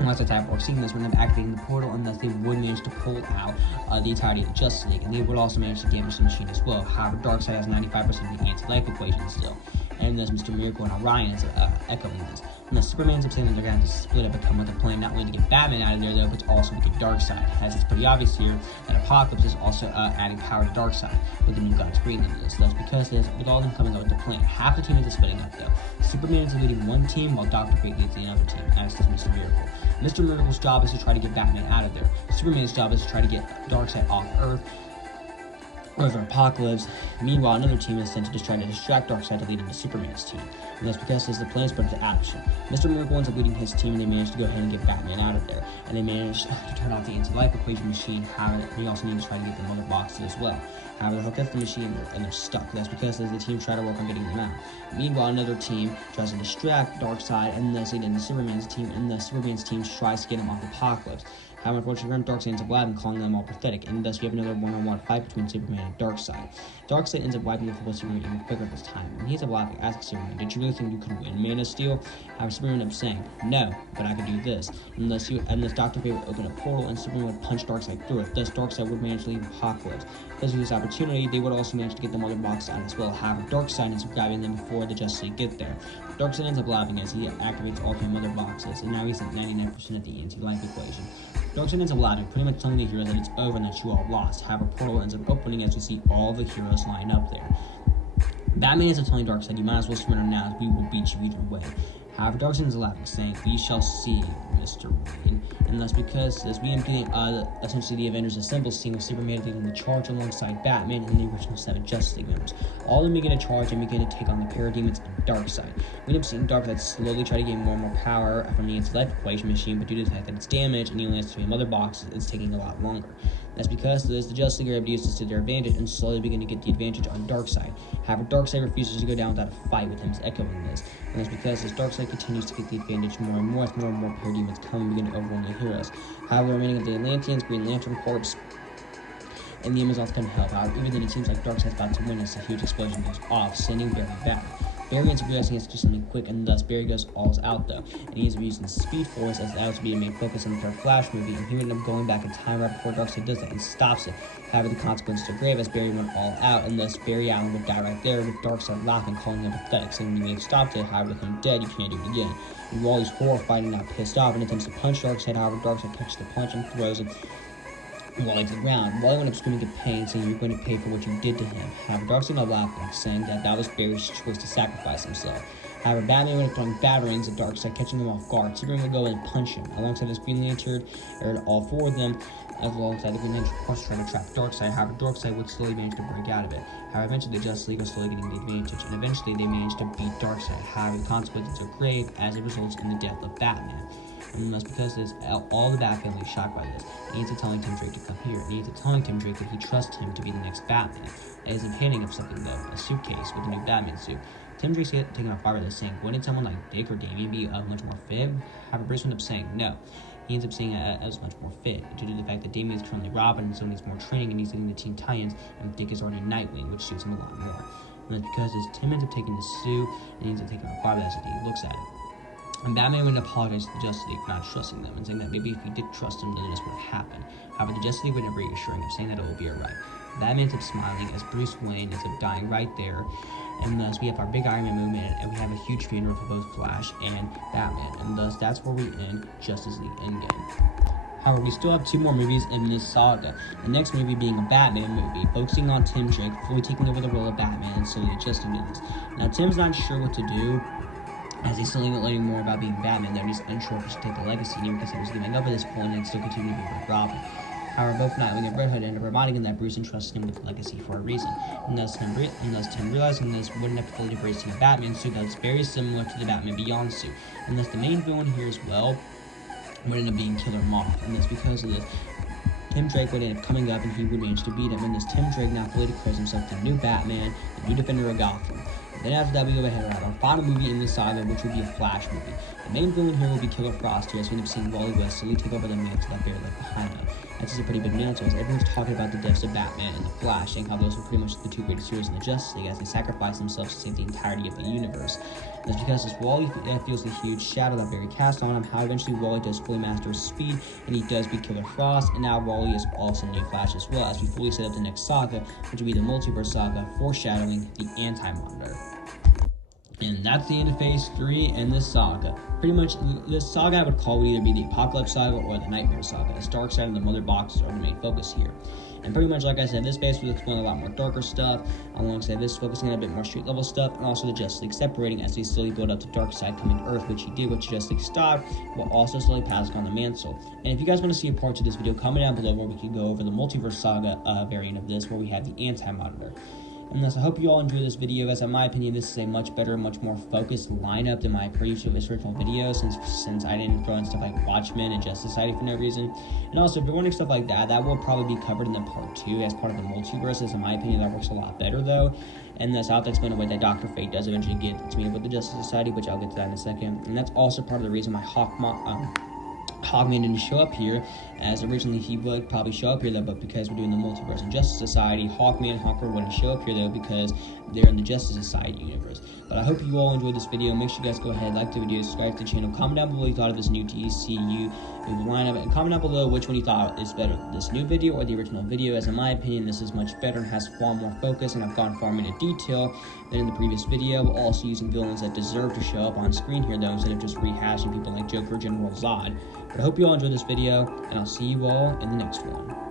unless the Cyborg seeing this, would end up activating the portal, and thus they would manage to pull out the entirety of the Justice League, and they would also manage to damage the machine as well. However, Darkseid has 95% of the anti-life equation still, and thus Mr. Miracle and Orion is echoing this. And the Superman's up saying that they're going to have to split up and come with a plan not only to get Batman out of there, though, but also to get Darkseid, as it's pretty obvious here that Apocalypse is also adding power to Darkseid with the new God's Green into this. That's because with all of them coming up with the plan, half the team is splitting up, though. Superman is leading one team, while Dr. Fate leads the other team, as does Mr. Miracle. Mr. Miracle's job is to try to get Batman out of there. Superman's job is to try to get Darkseid off Earth, over Apocalypse. Meanwhile, another team is sent to just try to distract Darkseid to lead into Superman's team. And that's because as the plan spread to action, Mr. Miracle ends up leading his team, and they manage to go ahead and get Batman out of there. And they manage to turn off the anti-life equation machine. However, they also need to try to get the mother boxes as well. However, they're hooked up to the machine and they're stuck. That's because as the team try to work on getting them out. Meanwhile, another team tries to distract Darkseid, and thus lead into Superman's team, and the Superman's team tries to get him off Apocalypse. However, unfortunately, Darkseid ends up laughing, calling them all pathetic, and thus we have another one-on-one fight between Superman and Darkseid. Darkseid ends up wiping the floor with Superman even quicker this time, and he ends up laughing, asking Superman, "Did you really think you could win, Man of Steel?" However, Superman ends up saying, "No, but I could do this." And thus Dr. Fate would open a portal, and Superman would punch Darkseid through it. Thus, Darkseid would manage to leave Apocalypse. Because of this opportunity, they would also manage to get the mother box out as well. However, Darkseid ends up grabbing them before the Justice League get there. Darkseid ends up laughing as he activates all 10 mother boxes, and now he's at 99% of the anti-life equation. Darkseid ends up laughing, pretty much telling the heroes that it's over and that you all lost. However, portal ends up opening as we see all the heroes line up there. Batman ends up telling Darkseid, "You might as well surrender now, as we will beat you either way." However, Darkseid is laughing, saying, "We shall see, Mr. Wayne." And thus, because as we begin, essentially the Avengers Assemble scene with Superman leading the charge alongside Batman and the original 7 Justice League members. All of them begin to charge and begin to take on the Parademons and Darkseid. We end up seeing Darkseid slowly try to gain more and more power from the anti-life equation machine, but due to the fact that it's damaged and he only has 3 mother boxes, it's taking a lot longer. That's because the Justice League are able to use this to their advantage and slowly begin to get the advantage on Darkseid. However, Darkseid refuses to go down without a fight, with him echoing this. And that's because as Darkseid continues to get the advantage more and more, as more and more Parademons come and begin to overrun the heroes. However, the remaining of the Atlanteans, Green Lantern Corps, and the Amazons come to help out. Even then, it seems like Darkseid's about to win as a huge explosion goes off, sending Barry back. Barry ends up realizing he has to do something quick, and thus Barry goes all out though, and he ends up using the Speed Force as that was to be a main focus in the third Flash movie, and he ended up going back in time right before Darkseid does that and stops it. However, the consequences are grave as Barry went all out, and thus Barry Allen would die right there, with Darkseid laughing, calling him pathetic, saying you may have stopped it, however, with him dead, you can't do it again. And Wally's horrified and now pissed off and attempts to punch Darkseid, however, Darkseid catches the punch and throws it Wally to the ground. Wally went up screaming in pain, saying you're going to pay for what you did to him. However, Darkseid ended up laughing, saying that was Barry's choice to sacrifice himself. However, Batman went up throwing batarangs at Darkseid, catching him off guard. Superman would go in and punch him, alongside his Green Lantern, or all 4 of them, alongside the Green Lantern Corps trying to trap Darkseid. However, Darkseid would slowly manage to break out of it. However, eventually the Justice League was slowly getting the advantage, and eventually they managed to beat Darkseid. However, the consequences are grave, as it results in the death of Batman. And that's because all the Bat family is shocked by this. He ends up telling Tim Drake to come here, and he ends up telling Tim Drake that he trusts him to be the next Batman. And ends up handing him something though, a suitcase with a new Batman suit. Tim Drake's taking off fire by this, saying, "Wouldn't someone like Dick or Damian be much more fit?" However, Bruce ends up saying no. He ends up saying as much more fit, due to the fact that Damian is currently Robin and so needs more training, and he's leading the Teen Titans, and Dick is already Nightwing, which suits him a lot more. And that's because Tim ends up taking the suit, and he ends up taking off fire by this, and he looks at it. And Batman would apologize to the Justice League for not trusting them, and saying that maybe if he did trust them, then this would have happened. However, the Justice League would never reassuring him, saying that it will be alright. Batman ends up smiling as Bruce Wayne ends up dying right there, and thus we have our big Iron Man movement, and we have a huge funeral for both Flash and Batman, and thus that's where we end Justice League Endgame. However, we still have 2 more movies in this saga. The next movie being a Batman movie, focusing on Tim Drake fully taking over the role of Batman and slowly adjusting to this. Now, Tim's not sure what to do, as he's slowly learning more about being Batman, though he's unsure if he should take the legacy, even because he was giving up at this point and still continue to be with Robin. However, both Nightwing and Red Hood end up reminding him that Bruce entrusted him with the legacy for a reason, and thus Tim realizing this wouldn't have fully embracing a Batman suit that's very similar to the Batman Beyond suit, and thus the main villain here as well would end up being Killer Moth, and that's because of this. Tim Drake would end up coming up and he would manage to beat him, and this Tim Drake now fully declares himself the new Batman, the new Defender of Gotham. Then after that, we go ahead and have our final movie in this saga, which will be a Flash movie. The main villain here will be Killer Frost, as we end up seeing Wally West slowly take over the mantle that Barry left behind him. That's just a pretty big mantle, as everyone's talking about the deaths of Batman and the Flash, and how those were pretty much the 2 greatest heroes in the Justice League, as they sacrificed themselves to save the entirety of the universe. And that's because as Wally feels the huge shadow that Barry cast on him, how eventually Wally does fully master his speed, and he does beat Killer Frost, and now Wally is also new Flash as well, as we fully set up the next saga, which will be the Multiverse Saga, foreshadowing the Anti-Monitor. And that's the end of Phase 3 in this saga. Pretty much, this saga I would call would either be the Apocalypse Saga or the Nightmare Saga, as Darkseid and the Mother Boxes are the main focus here. And pretty much, like I said, this phase will explain a lot more darker stuff, alongside this focusing on a bit more street level stuff, and also the Justice League separating as we slowly build up to Darkseid coming to Earth, which he did, which Justice League stopped, while also slowly passing on the mantle. And if you guys want to see a part 2 of this video, comment down below where we can go over the Multiverse Saga variant of this, where we have the Anti-Monitor. And thus, I hope you all enjoyed this video, as in my opinion, this is a much better, much more focused lineup than my previous original videos, since I didn't throw in stuff like Watchmen and Justice Society for no reason. And also, if you're wanting stuff like that, that will probably be covered in the part 2 as part of the multiverse, as in my opinion, that works a lot better, though. And thus, I'll have to explain a way that Dr. Fate does eventually get to meet up with the Justice Society, which I'll get to that in a second. And that's also part of the reason why Hogman didn't show up here, as originally he would probably show up here though, but because we're doing the Multiverse and Justice Society, Hawkman and Hawker wouldn't show up here though because they're in the Justice Society universe. But I hope you all enjoyed this video. Make sure you guys go ahead, like the video, subscribe to the channel, comment down below what you thought of this new DCU lineup, and comment down below which one you thought is better, this new video or the original video, as in my opinion this is much better and has far more focus, and I've gone far more into detail than in the previous video, also using villains that deserve to show up on screen here though, instead of just rehashing people like Joker, General Zod. But I hope you all enjoyed this video, and I'll see you all in the next one.